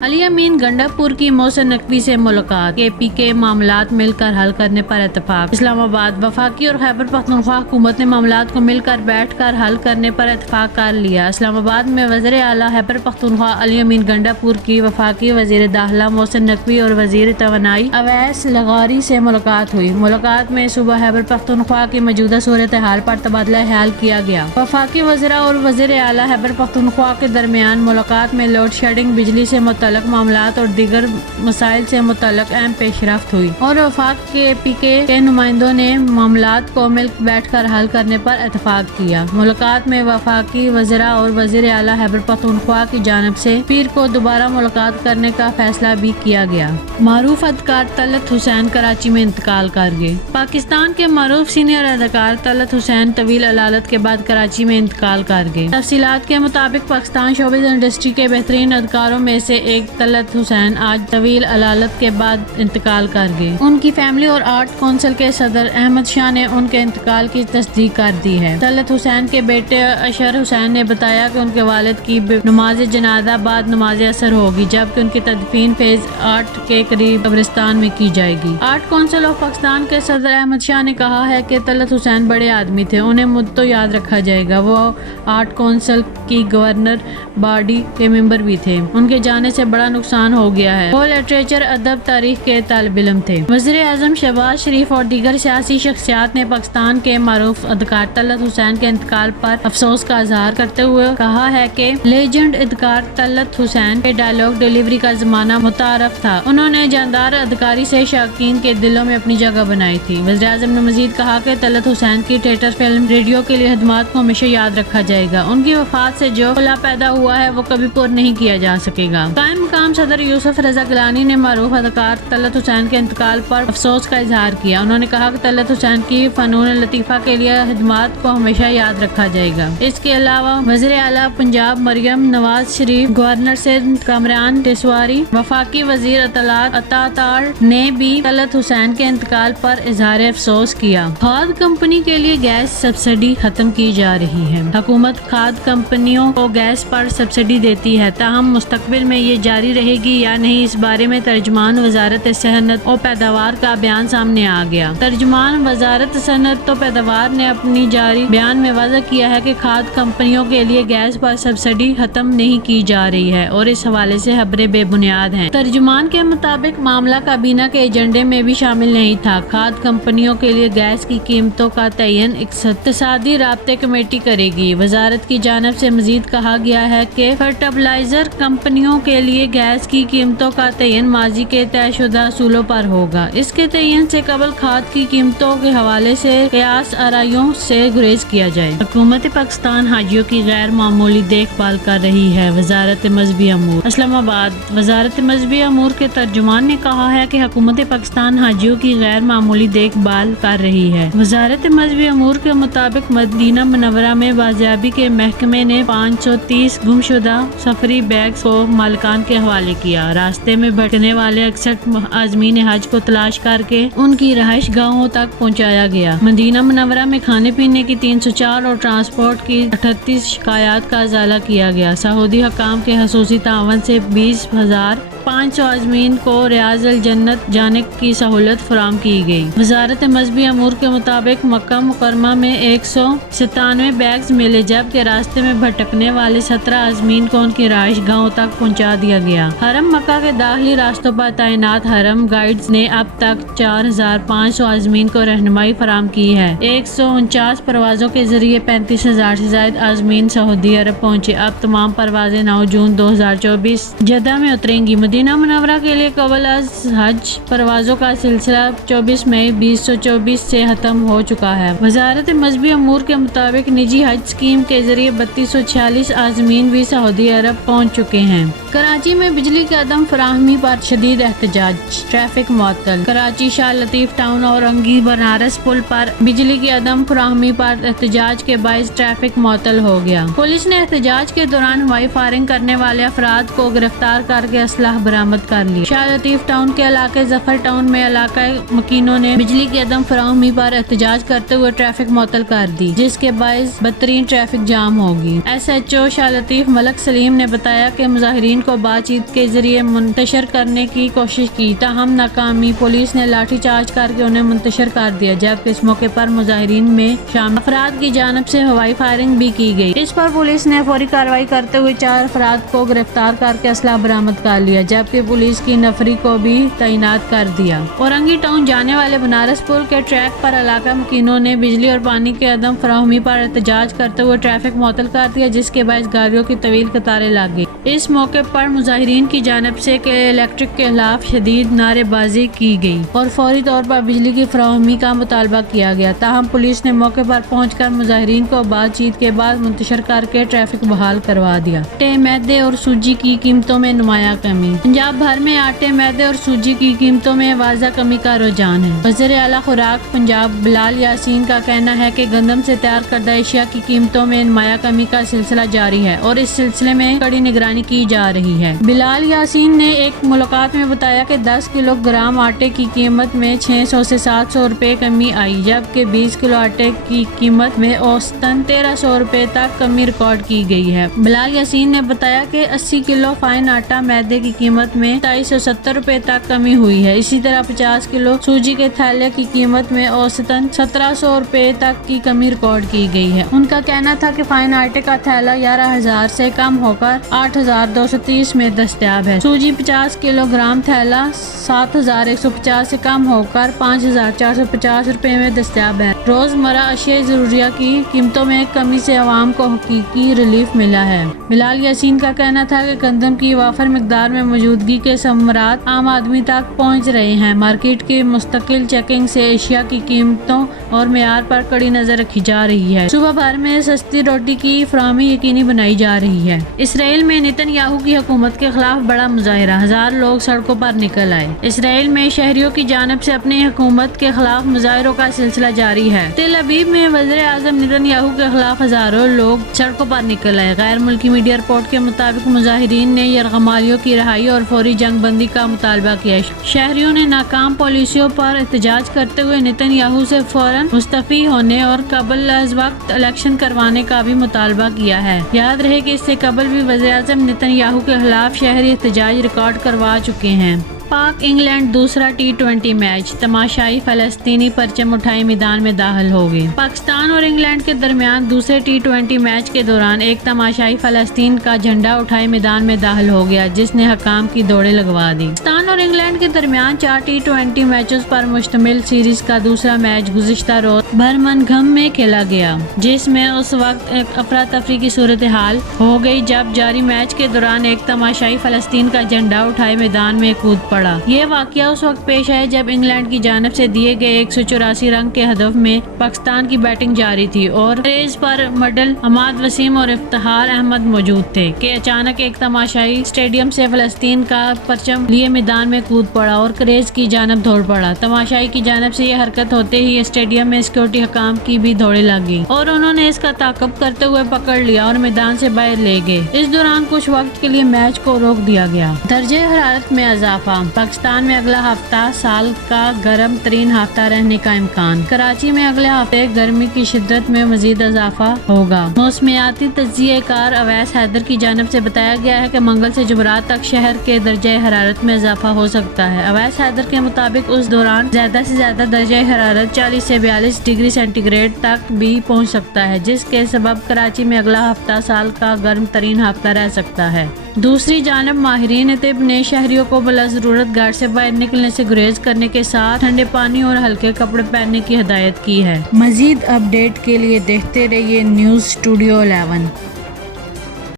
علی امین گنڈاپور کی محسن نقوی سے ملاقات، کے پی کے معاملات مل کر حل کرنے پر اتفاق۔ اسلام آباد، وفاقی اور خیبر پختونخوا حکومت نے معاملات کو مل کر بیٹھ کر حل کرنے پر اتفاق کر لیا۔ اسلام آباد میں وزیر اعلیٰ خیبر پختونخوا علی امین گنڈاپور کی وفاقی وزیر داخلہ محسن نقوی اور وزیر توانائی اویس لغاری سے ملاقات ہوئی۔ ملاقات میں صوبہ خیبر پختونخوا کی موجودہ صورتحال پر تبادلہ خیال کیا گیا۔ وفاقی وزراء اور وزیر اعلیٰ خیبر پختونخوا کے درمیان ملاقات میں لوڈ شیڈنگ، بجلی سے متعلق معاملات اور دیگر مسائل سے متعلق اہم پیش رفت ہوئی اور وفاق کے پی کے نمائندوں نے معاملات کو مل بیٹھ کر حل کرنے پر اتفاق کیا۔ ملاقات میں وفاقی وزراء اور وزیر اعلیٰ خیبر پختونخوا کی جانب سے پیر کو دوبارہ ملاقات کرنے کا فیصلہ بھی کیا گیا۔ معروف اداکار طلعت حسین کراچی میں انتقال کر گئے۔ پاکستان کے معروف سینئر اداکار طلعت حسین طویل علالت کے بعد کراچی میں انتقال کر گئے۔ تفصیلات کے مطابق پاکستان شوبز انڈسٹری کے بہترین اداکاروں میں سے ایک طلعت حسین آج طویل علالت کے بعد انتقال کر گئے۔ ان کی فیملی اور آرٹ کونسل کے صدر احمد شاہ نے ان کے انتقال کی تصدیق کر دی ہے۔ طلعت حسین کے بیٹے اشر حسین نے بتایا کہ ان کے والد کی نماز جنازہ بعد نماز عصر ہوگی، جبکہ ان کی تدفین فیز 8 کے قریب قبرستان میں کی جائے گی۔ آرٹ کونسل آف پاکستان کے صدر احمد شاہ نے کہا ہے کہ طلعت حسین بڑے آدمی تھے، انہیں مدتوں یاد رکھا جائے گا۔ وہ آرٹ کونسل کی گورنر باڈی کے ممبر بھی تھے، ان کے جانے سے بڑا نقصان ہو گیا ہے۔ وہ لٹریچر، ادب، تاریخ کے طالب علم تھے۔ وزیر اعظم شہباز شریف اور دیگر سیاسی شخصیات نے پاکستان کے معروف اداکار طلعت حسین کے انتقال پر افسوس کا اظہار کرتے ہوئے کہا ہے کہ لیجنڈ اداکار طلعت حسین کے ڈائیلاگ ڈیلیوری کا زمانہ متعارف تھا۔ انہوں نے جاندار اداکاری سے شائقین کے دلوں میں اپنی جگہ بنائی تھی۔ وزیر اعظم نے مزید کہا کہ طلعت حسین کی تھیٹر، فلم، ریڈیو کے لیے خدمات کو ہمیشہ یاد رکھا جائے گا۔ ان کی وفات سے جو خلا پیدا ہوا ہے وہ کبھی پور نہیں کیا جا سکے گا۔ قائم مقام صدر یوسف رضا گیلانی نے معروف اداکار طلعت حسین کے انتقال پر افسوس کا اظہار کیا۔ انہوں نے کہا کہ طلعت حسین کی فنون لطیفہ کے لیے خدمات کو ہمیشہ یاد رکھا جائے گا۔ اس کے علاوہ وزیر اعلیٰ پنجاب مریم نواز شریف، گورنر سندھ کامران تیسواری، وفاقی وزیر اطلاعات عطا تار نے بھی طلعت حسین کے انتقال پر اظہار افسوس کیا۔ کھاد کمپنی کے لیے گیس سبسڈی ختم کی جا رہی ہے۔ حکومت کھاد کمپنیوں کو گیس پر سبسڈی دیتی ہے، تاہم مستقبل میں یہ جاری رہے گی یا نہیں، اس بارے میں ترجمان وزارت صنعت و پیداوار کا بیان سامنے آ گیا۔ ترجمان وزارت صنعت و پیداوار نے اپنی جاری بیان میں واضح کیا ہے کہ کھاد کمپنیوں کے لیے گیس پر سبسڈی ختم نہیں کی جا رہی ہے اور اس حوالے سے خبریں بے بنیاد ہیں۔ ترجمان کے مطابق معاملہ کابینہ کے ایجنڈے میں بھی شامل نہیں تھا۔ کھاد کمپنیوں کے لیے گیس کی قیمتوں کا تعین اقتصادی رابطے کمیٹی کرے گی۔ وزارت کی جانب سے مزید کہا گیا ہے کہ فرٹیلائزر کمپنیوں کے لیے گیس کی قیمتوں کا تعین ماضی کے طے شدہ اصولوں پر ہوگا۔ اس کے تعین سے قبل کھاد کی قیمتوں کے حوالے سے قیاس آرائیوں سے گریز کیا جائے۔ حکومت پاکستان حاجیوں کی غیر معمولی دیکھ بھال کر رہی ہے، وزارت مذہبی امور۔ اسلام آباد، وزارت مذہبی امور کے ترجمان نے کہا ہے کہ حکومت پاکستان حاجیوں کی غیر معمولی دیکھ بھال کر رہی ہے۔ وزارت مذہبی امور کے مطابق مدینہ منورہ میں بازیابی کے محکمے نے 530 گمشدہ سفری بیگز کو مالکان کے حوالے کیا۔ راستے میں بھٹکنے والے 61 عازمین حج کو تلاش کر کے ان کی رہائش گاہوں تک پہنچایا گیا۔ مدینہ منورہ میں کھانے پینے کی 304 اور ٹرانسپورٹ کی 38 شکایات کا ازالہ کیا گیا۔ سعودی حکام کے خصوصی تعاون سے 20,500 عازمین کو ریاض الجنت جانے کی سہولت فراہم کی گئی۔ وزارت مذہبی امور کے مطابق مکہ مکرمہ میں 197 بیگز ملے، جبکہ راستے میں بھٹکنے والے 17 عازمین کو ان کی رہائش گاہوں تک پہنچا دیا گیا۔ حرم مکہ کے داخلی راستوں پر تعینات حرم گائیڈز نے اب تک 4,500 عازمین کو رہنمائی فراہم کی ہے۔ 149 پروازوں کے ذریعے 35,000 سے زائد عازمین سعودی عرب پہنچے۔ اب تمام پروازیں 9 جون 2024 جدہ میں اتریں گی۔ مدینہ منورہ کے لیے قبل از حج پروازوں کا سلسلہ 24 مئی 2024 سے ختم ہو چکا ہے۔ وزارت مذہبی امور کے مطابق نجی حج اسکیم کے ذریعے 3246 عازمین بھی سعودی عرب پہنچ چکے ہیں۔ کراچی میں بجلی کی عدم فراہمی پر شدید احتجاج، ٹریفک معطل۔ کراچی شاہ لطیف ٹاؤن اور انگی بنارس پل پر بجلی کی عدم فراہمی پر احتجاج کے باعث ٹریفک معطل ہو گیا۔ پولیس نے احتجاج کے دوران ہوائی فائرنگ کرنے والے افراد کو گرفتار کر کے اسلحہ برآمد کر لی۔ شاہ لطیف ٹاؤن کے علاقے ظفر ٹاؤن میں علاقائی مکینوں نے بجلی کی عدم فراہمی پر احتجاج کرتے ہوئے ٹریفک معطل کر دی، جس کے باعث بدترین ٹریفک جام ہوگی۔ ایس ایچ او شاہ لطیف ملک سلیم نے بتایا کہ مظاہرین مظاہرین کو بات چیت کے ذریعے منتشر کرنے کی کوشش کی، تاہم ناکامی۔ پولیس نے لاٹھی چارج کر کے انہیں منتشر کر دیا، جبکہ اس موقع پر مظاہرین میں شامل افراد کی جانب سے ہوائی فائرنگ بھی کی گئی۔ اس پر پولیس نے فوری کارروائی کرتے ہوئے 4 افراد کو گرفتار کر کے اسلحہ برآمد کر لیا، جبکہ پولیس کی نفری کو بھی تعینات کر دیا۔ اورنگی ٹاؤن جانے والے بنارس پل کے ٹریک پر علاقہ مکینوں نے بجلی اور پانی کے عدم فراہمی پر احتجاج کرتے ہوئے ٹریفک معطل کر دیا، جس کے باعث گاڑیوں کی طویل قطاریں لگ گئی۔ اس موقع پر مظاہرین کی جانب سے الیکٹرک کے خلاف شدید نعرے بازی کی گئی اور فوری طور پر بجلی کی فراہمی کا مطالبہ کیا گیا، تاہم پولیس نے موقع پر پہنچ کر مظاہرین کو بات چیت کے بعد منتشر کر کے ٹریفک بحال کروا دیا۔ آٹے، میدے اور سوجی کی قیمتوں میں نمایاں کمی۔ پنجاب بھر میں آٹے، میدے اور سوجی کی قیمتوں میں واضح کمی کا رجحان ہے۔ وزیر اعلیٰ خوراک پنجاب بلال یاسین کا کہنا ہے کہ گندم سے تیار کردہ اشیاء کی قیمتوں میں نمایاں کمی کا سلسلہ جاری ہے اور اس سلسلے میں کڑی نگرانی کی جا رہی ہے۔ بلال یاسین نے ایک ملاقات میں بتایا کہ 10 کلو گرام آٹے کی قیمت میں 600 سے 700 روپے کمی آئی، جبکہ 20 کلو آٹے کی قیمت میں اوسطاً 1300 روپے تک کمی ریکارڈ کی گئی ہے۔ بلال یاسین نے بتایا کہ 80 کلو فائن آٹا میدے کی قیمت میں 270 روپے تک کمی ہوئی ہے۔ اسی طرح 50 کلو سوجی کے تھیلے کی قیمت میں اوسطاً 1700 روپے تک کی کمی ریکارڈ کی گئی ہے۔ ان کا کہنا تھا کہ فائن آٹے کا تھیلا 11,000 سے کم ہو کر 8,230 میں دستیاب ہے۔ سوجی 50 کلو گرام تھیلا 7,150 سے کم ہو کر 5,450 روپے میں دستیاب ہے۔ روزمرہ اشیاء ضروریہ کی قیمتوں میں کمی سے عوام کو حقیقی ریلیف ملا ہے۔ بلال یاسین کا کہنا تھا کہ گندم کی وافر مقدار میں موجودگی کے ثمرات عام آدمی تک پہنچ رہے ہیں۔ مارکیٹ کی مستقل چیکنگ سے اشیاء کی قیمتوں اور معیار پر کڑی نظر رکھی جا رہی ہے۔ صوبہ بھر میں سستی روٹی کی فراہمی یقینی بنائی جا رہی ہے۔ اسرائیل میں نتن یاہو کی حکومت کے خلاف بڑا مظاہرہ، 1000 لوگ سڑکوں پر نکل آئے۔ اسرائیل میں شہریوں کی جانب سے اپنی حکومت کے خلاف مظاہروں کا سلسلہ جاری ہے۔ تل ابیب میں وزیر اعظم نتن یاہو کے خلاف ہزاروں لوگ سڑکوں پر نکل آئے۔ غیر ملکی میڈیا رپورٹ کے مطابق مظاہرین نے یرغمالیوں کی رہائی اور فوری جنگ بندی کا مطالبہ کیا۔ شہریوں نے ناکام پالیسیوں پر احتجاج کرتے ہوئے نتن یاہو سے فوراً مستعفی ہونے اور قبل از وقت الیکشن کروانے کا بھی مطالبہ کیا ہے۔ یاد رہے کہ اس سے قبل بھی وزیر اعظم نتن یاہو کے خلاف شہری احتجاج ریکارڈ کروا چکے ہیں۔ پاک انگلینڈ دوسرا T20 میچ، تماشائی فلسطینی پرچم اٹھائے میدان میں داخل ہو گئے۔ پاکستان اور انگلینڈ کے درمیان دوسرے T20 میچ کے دوران ایک تماشائی فلسطین کا جھنڈا اٹھائے میدان میں داخل ہو گیا، جس نے حکام کی دوڑیں لگوا دی۔ پاکستان اور انگلینڈ کے درمیان 4 T20 میچز پر مشتمل سیریز کا دوسرا میچ گزشتہ روز برمنگھم میں کھیلا گیا، جس میں اس وقت ایک افراتفری کی صورتحال ہو گئی جب جاری میچ کے دوران ایک تماشائی فلسطین کا جھنڈا اٹھائے میدان میں کود پڑا۔ یہ واقعہ اس وقت پیش آیا جب انگلینڈ کی جانب سے دیے گئے 184 رن کے ہدف میں پاکستان کی بیٹنگ جاری تھی اور کریز پر مڈل حماد وسیم اور افتخار احمد موجود تھے کہ اچانک ایک تماشائی اسٹیڈیم سے فلسطین کا پرچم لیے میدان میں کود پڑا اور کریز کی جانب دوڑ پڑا۔ تماشائی کی جانب سے یہ حرکت ہوتے ہی اسٹیڈیم میں سیکورٹی حکام کی بھی دوڑیں لگ گئی اور انہوں نے اس کا تعاقب کرتے ہوئے پکڑ لیا اور میدان سے باہر لے گئے۔ اس دوران کچھ وقت کے لیے میچ کو روک دیا گیا۔ درجہ حرارت میں اضافہ، پاکستان میں اگلا ہفتہ سال کا گرم ترین ہفتہ رہنے کا امکان۔ کراچی میں اگلے ہفتے گرمی کی شدت میں مزید اضافہ ہوگا۔ موسمیاتی تجزیہ کار اویس حیدر کی جانب سے بتایا گیا ہے کہ منگل سے جمعرات تک شہر کے درجہ حرارت میں اضافہ ہو سکتا ہے۔ اویس حیدر کے مطابق اس دوران زیادہ سے زیادہ درجہ حرارت 40 سے 42 ڈگری سینٹی گریڈ تک بھی پہنچ سکتا ہے، جس کے سبب کراچی میں اگلا ہفتہ سال کا گرم ترین ہفتہ رہ سکتا ہے۔ دوسری جانب ماہرین طب نے شہریوں کو بلا ضرورت گھر سے باہر نکلنے سے گریز کرنے کے ساتھ ٹھنڈے پانی اور ہلکے کپڑے پہننے کی ہدایت کی ہے۔ مزید اپ ڈیٹ کے لیے دیکھتے رہیے نیوز اسٹوڈیو 11۔